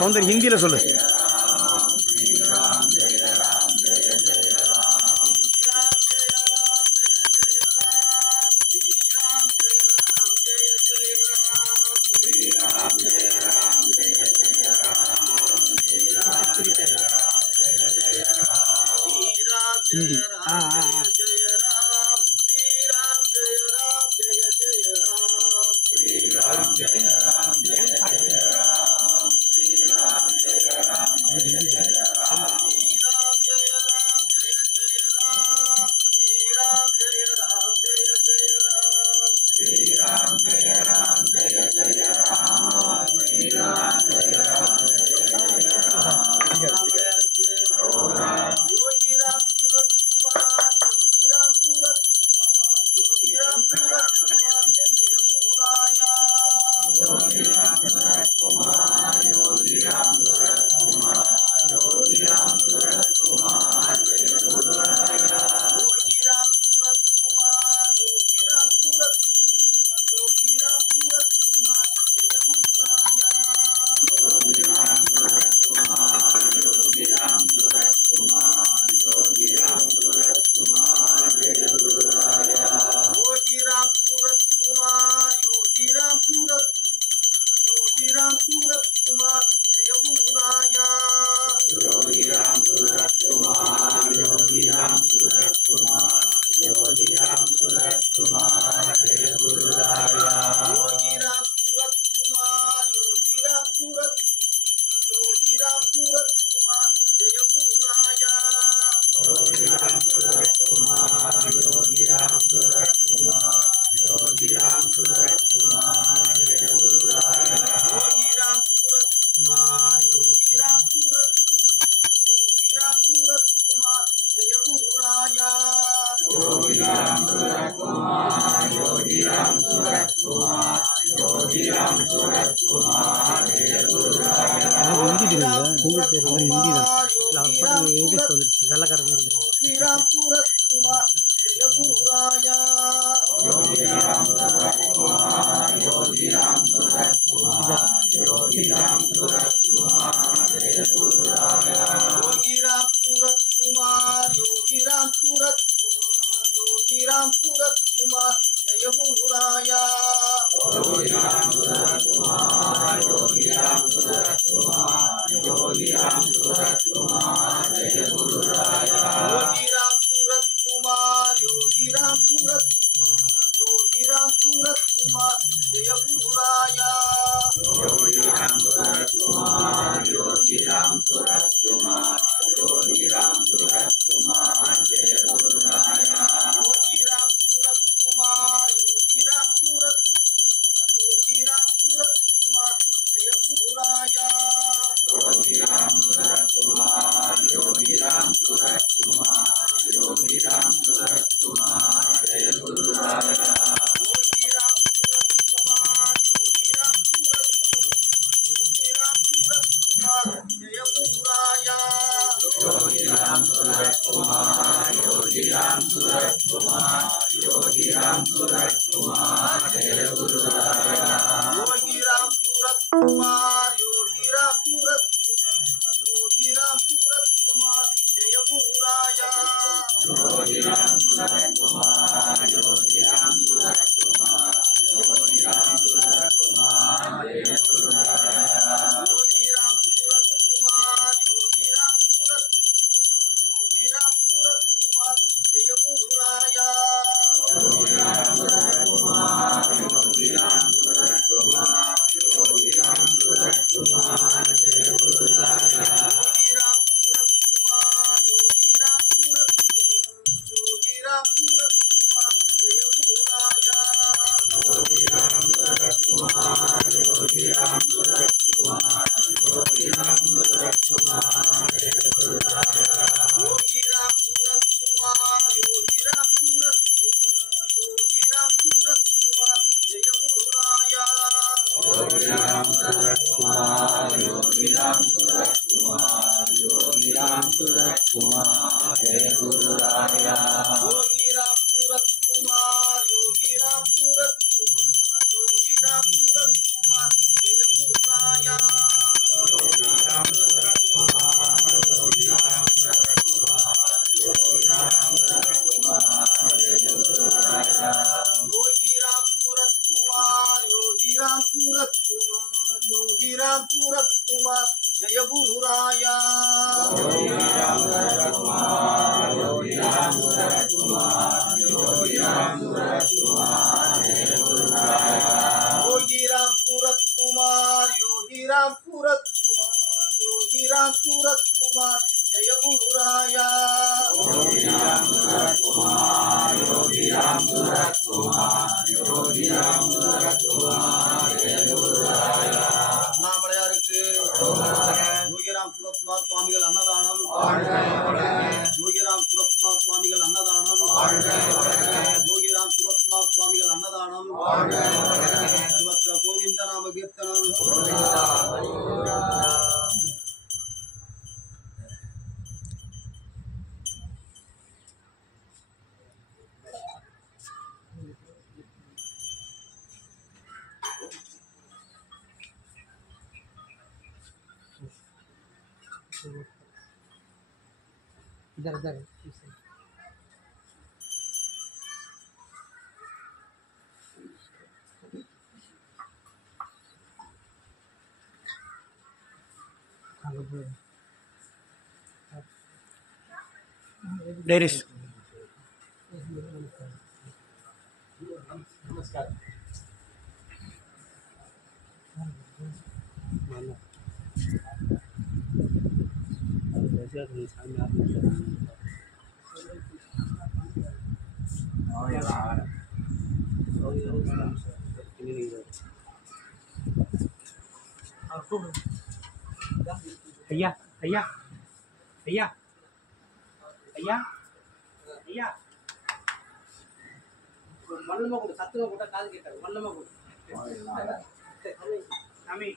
சௌந்தர் ஹிந்தியில் சொல்லு. हिंदी इंग्लिश योगी राम सूरत कुमार जय गुरु राया योगी राम सूरत कुमार योगी राम सूरत कुमार योगी राम सूरत कुमार जय गुरु राया योगी राम सूरत कुमार योगी राम सूरत कुमार योगी राम सूरत कुमार जय गुरु राया योगी राम सूरत कुमार योगी राम सूरत कुमार योगी राम सूरत कुमार जय गुरु राया நாமளையாருக்கு யோகிராம் சுரத்குமார் சுவாமிகள் அன்னதானம் யோகிராம் சுரத்குமார் சுவாமிகள் அன்னதானம் யோகிராம் சுரத்குமார் சுவாமிகள் அன்னதானம் சர்வத்திர கோவிந்த நாம கீர்த்தனம் इधर इधर डेरिस नमस्कार भैया भैया भैया भैया भैया मल्लम्मा को सत्तमा कोटा काल के मल्लम्मा को हमें